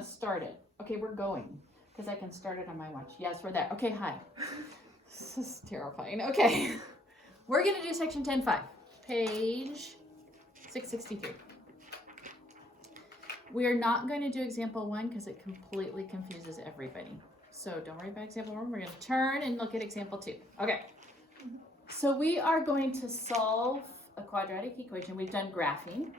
gonna start it. Okay, we're going. Because I can start it on my watch. Yes, we're there. Okay, hi. This is terrifying. Okay. We're gonna do section 10.5, page 663. We're not going to do example 1 because it completely confuses everybody. So don't worry about example 1. We're going to turn and look at example 2. Okay. So we are going to solve a quadratic equation. We've done graphing.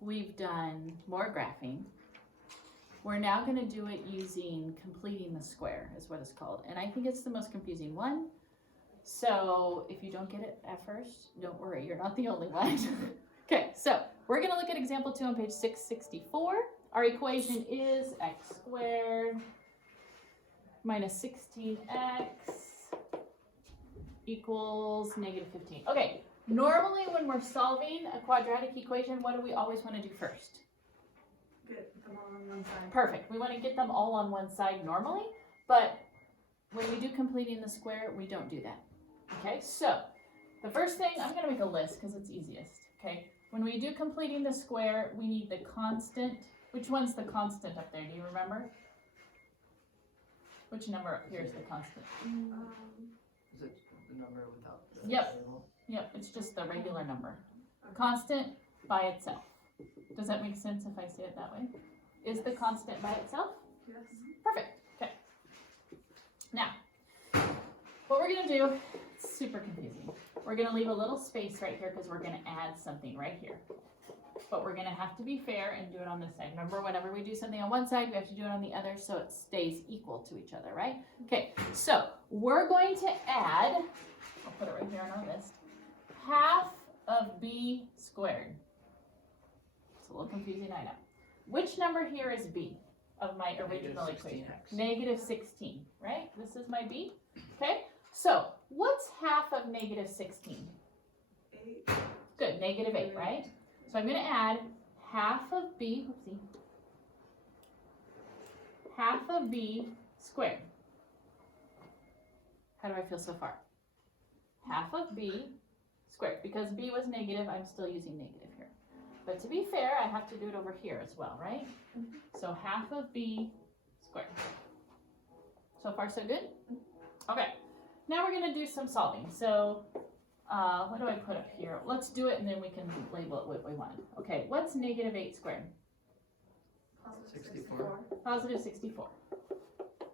We've done more graphing. We're now going to do it using completing the square is what it's called. And I think it's the most confusing one. So if you don't get it at first, don't worry. You're not the only one. Okay, so we're going to look at example 2 on page 664. Our equation is x squared minus 16x equals negative 15. Okay, normally when we're solving a quadratic equation, what do we always want to do first? Get them all on one side. Perfect. We want to get them all on one side normally, but when we do completing the square, we don't do that. Okay, so the first thing, I'm going to make a list because it's easiest. Okay, when we do completing the square, we need the constant. Which one's the constant up there? Do you remember? Which number up here is the constant? Is it the number without the Yep. symbol? Yep, it's just the regular number. Constant by itself. Does that make sense if I say it that way? Is the constant by itself? Yes. Perfect. Okay. Now, what we're going to do, it's super confusing. We're going to leave a little space right here because we're going to add something right here. But we're going to have to be fair and do it on this side. Remember, whenever we do something on one side, we have to do it on the other so it stays equal to each other, right? Okay, so we're going to add, I'll put it right here on our list, half of b squared. It's a little confusing, I know. Which number here is b of my original equation? Negative 16, right? This is my b, okay? So what's half of negative 16? 8. Good, negative 8, right? So I'm going to add half of b, whoopsie, half of b squared. How do I feel so far? Half of b squared. Because b was negative, I'm still using negative here. But to be fair, I have to do it over here as well, right? So half of b squared. So far, so good? Okay. Now we're going to do some solving. So what do I put up here? Let's do it and then we can label it what we want. Okay, what's negative 8 squared? Positive 64. Positive 64.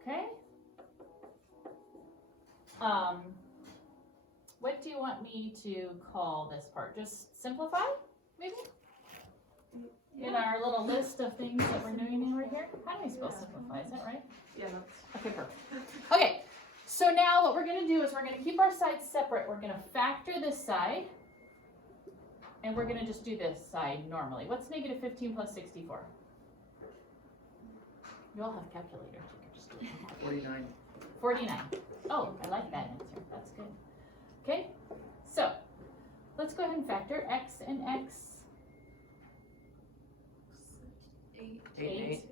Okay. What do you want me to call this part? Just simplify, maybe? In our little list of things that we're doing over here? How do we spell simplify? Is that right? Yeah, that's. Okay, perfect. Okay, so now what we're going to do is we're going to keep our sides separate. We're going to factor this side, and we're going to just do this side normally. What's negative 15 plus 64? You all have calculators. You can just do it. 49. 49. Oh, I like that answer. That's good. Okay, so let's go ahead and factor x and x 8. 8 and 8.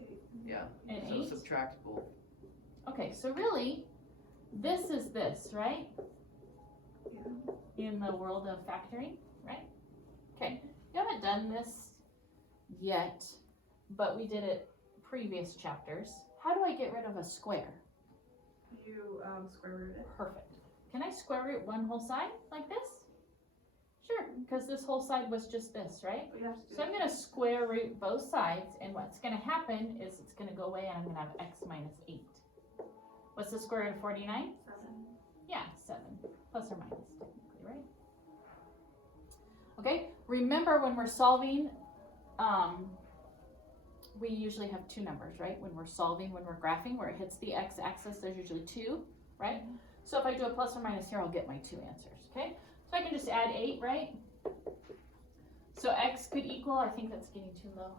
Yeah. and So 8. subtractable. Okay, so really, this is this, right? Yeah. In the world of factoring, right? Okay, you haven't done this yet, but we did it previous chapters. How do I get rid of a square? You square root it. Perfect. Can I square root one whole side like this? Sure, because this whole side was just this, right? We have to do So I'm going to square root both sides, and what's going to happen is it's going to go away, and I'm going to have x minus 8. What's the square root of 49? 7. Yeah, 7, plus or minus, technically, right? Okay, remember when we're solving, we usually have two numbers, right? When we're solving, when we're graphing, where it hits the x-axis, there's usually 2, right? So if I do a plus or minus here, I'll get my 2 answers, okay? So I can just add 8, right? So x could equal, I think that's getting too low.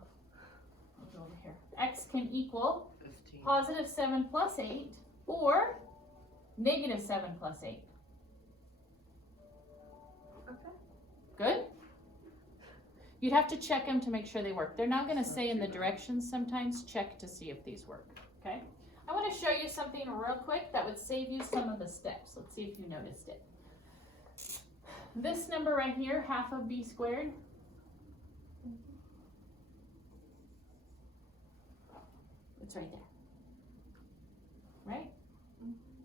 I'll go over here. X can equal 15. positive 7 plus 8 or negative 7 plus 8. Okay. Good? You'd have to check them to make sure they work. They're now going to say in the directions sometimes, check to see if these work, okay? I want to show you something real quick that would save you some of the steps. Let's see if you noticed it. This number right here, half of b squared. It's right there. Right?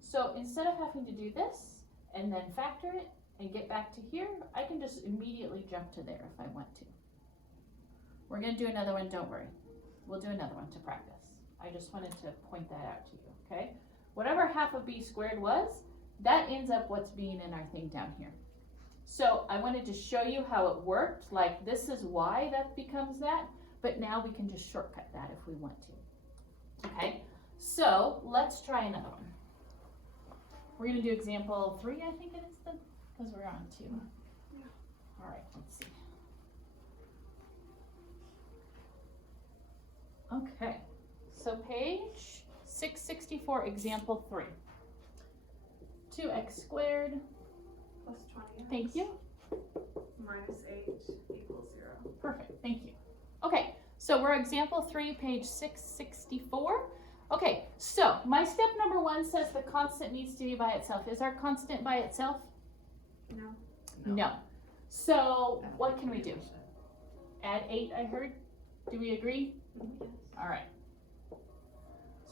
So instead of having to do this and then factor it and get back to here, I can just immediately jump to there if I want to. We're gonna do another one, don't worry. We'll do another one to practice. I just wanted to point that out to you, okay? Whatever half of b squared was, that ends up what's being in our thing down here. So I wanted to show you how it worked, like this is why that becomes that, but now we can just shortcut that if we want to, okay? So let's try another one. We're gonna do example 3, I think it is then, because we're on 2. Yeah. All right, let's see. Okay, so page 664, example 3. 2x squared, Plus 20x. thank you. Minus 8 equals 0. Perfect, thank you. Okay, so we're example 3, page 664. Okay, so my step number 1 says the constant needs to be by itself. Is our constant by itself? No. No. So what can we do? Add 8, I heard. Do we agree? Yes. All right. So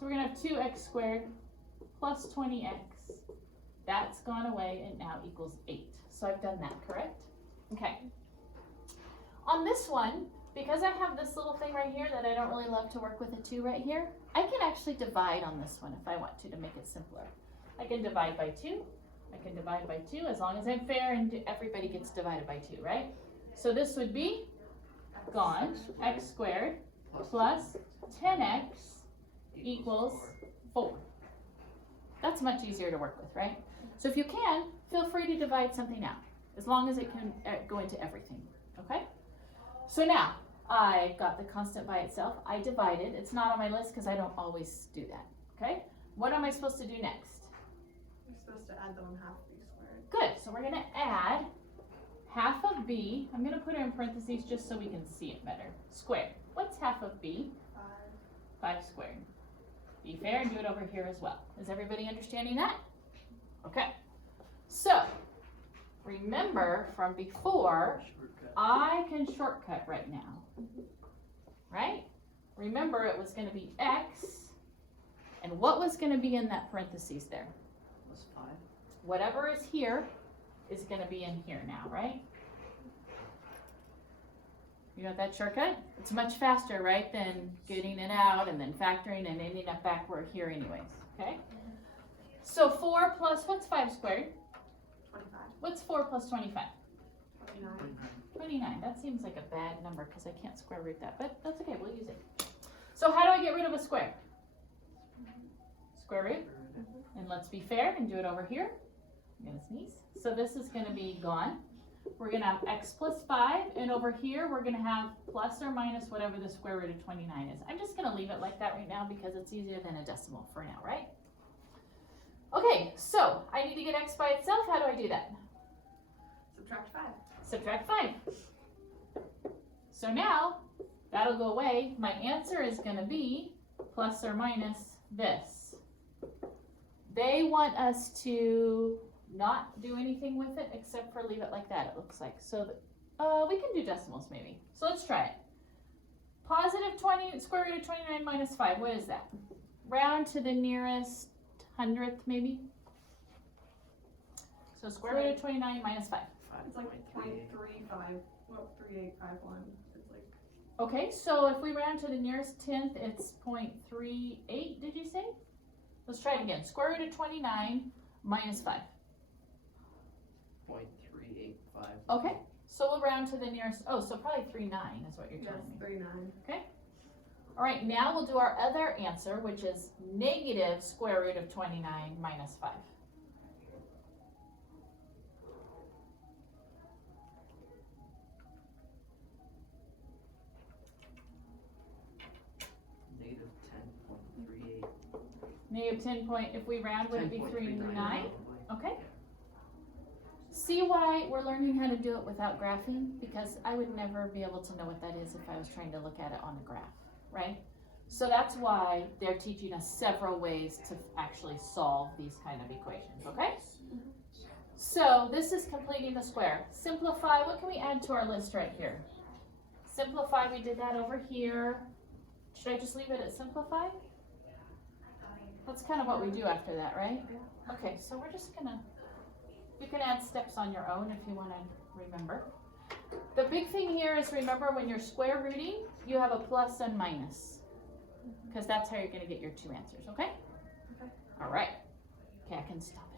we're gonna have 2x squared plus 20x. That's gone away and now equals 8. So I've done that, correct? Okay. On this one, because I have this little thing right here that I don't really love to work with a 2 right here, I can actually divide on this one if I want to make it simpler. I can divide by 2. I can divide by 2 as long as I'm fair and everybody gets divided by 2, right? So this would be gone, x squared plus 10x equals 4. That's much easier to work with, right? So if you can, feel free to divide something out, as long as it can go into everything, okay? So now, I got the constant by itself. I divided. It's not on my list because I don't always do that, okay? What am I supposed to do next? You're supposed to add them on half b squared. Good, so we're gonna add half of b, I'm gonna put it in parentheses just so we can see it better, squared. What's half of b? 5. 5 squared. Be fair and do it over here as well. Is everybody understanding that? Okay. So, remember from before, I can shortcut right now. Right? Remember it was going to be x, and what was going to be in that parentheses there? Plus 5. Whatever is here is going to be in here now, right? You know that shortcut? It's much faster, right, than getting it out and then factoring and ending up back where here anyways, okay? So 4 plus, what's 5 squared? 25. What's 4 plus 25? 29. 29. That seems like a bad number because I can't square root that, but that's okay, we'll use it. So how do I get rid of a square? Square root. And let's be fair and do it over here. I'm gonna sneeze. So this is gonna be gone. We're gonna have x plus 5, and over here we're gonna have plus or minus whatever the square root of 29 is. I'm just gonna leave it like that right now because it's easier than a decimal for now, right? Okay, so I need to get x by itself. How do I do that? Subtract 5. Subtract 5. So now, that'll go away. My answer is going to be plus or minus this. They want us to not do anything with it except for leave it like that, it looks like. So we can do decimals maybe. So let's try it. Positive 20, square root of 29 minus 5, what is that? Round to the nearest hundredth maybe. So square root of 29 minus 5. It's like 0.35. Well, 3851. It's like. Okay, so if we round to the nearest tenth, it's 0.38, did you say? Let's try it again. Square root of 29 minus 5. 0.385. Okay, so we'll round to the nearest, oh, so probably 39 is what you're Yes, telling me. 39. All right, now we'll do our other answer, which is negative square root of 29 minus 5. Negative 10.38. Negative 10 point, if we round, would it be 39? 10.39. Okay. See why we're learning how to do it without graphing? Because I would never be able to know what that is if I was trying to look at it on a graph, right? So that's why they're teaching us several ways to actually solve these kind of equations, okay? So this is completing the square. Simplify, what can we add to our list right here? Simplify, we did that over here. Should I just leave it at simplify? That's kind of what we do after that, right? Okay, so we're just gonna, you can add steps on your own if you wanna remember. The big thing here is remember when you're square rooting, you have a plus and minus. Because that's how you're gonna get your two answers, okay? Okay. All right. Okay, I can stop it.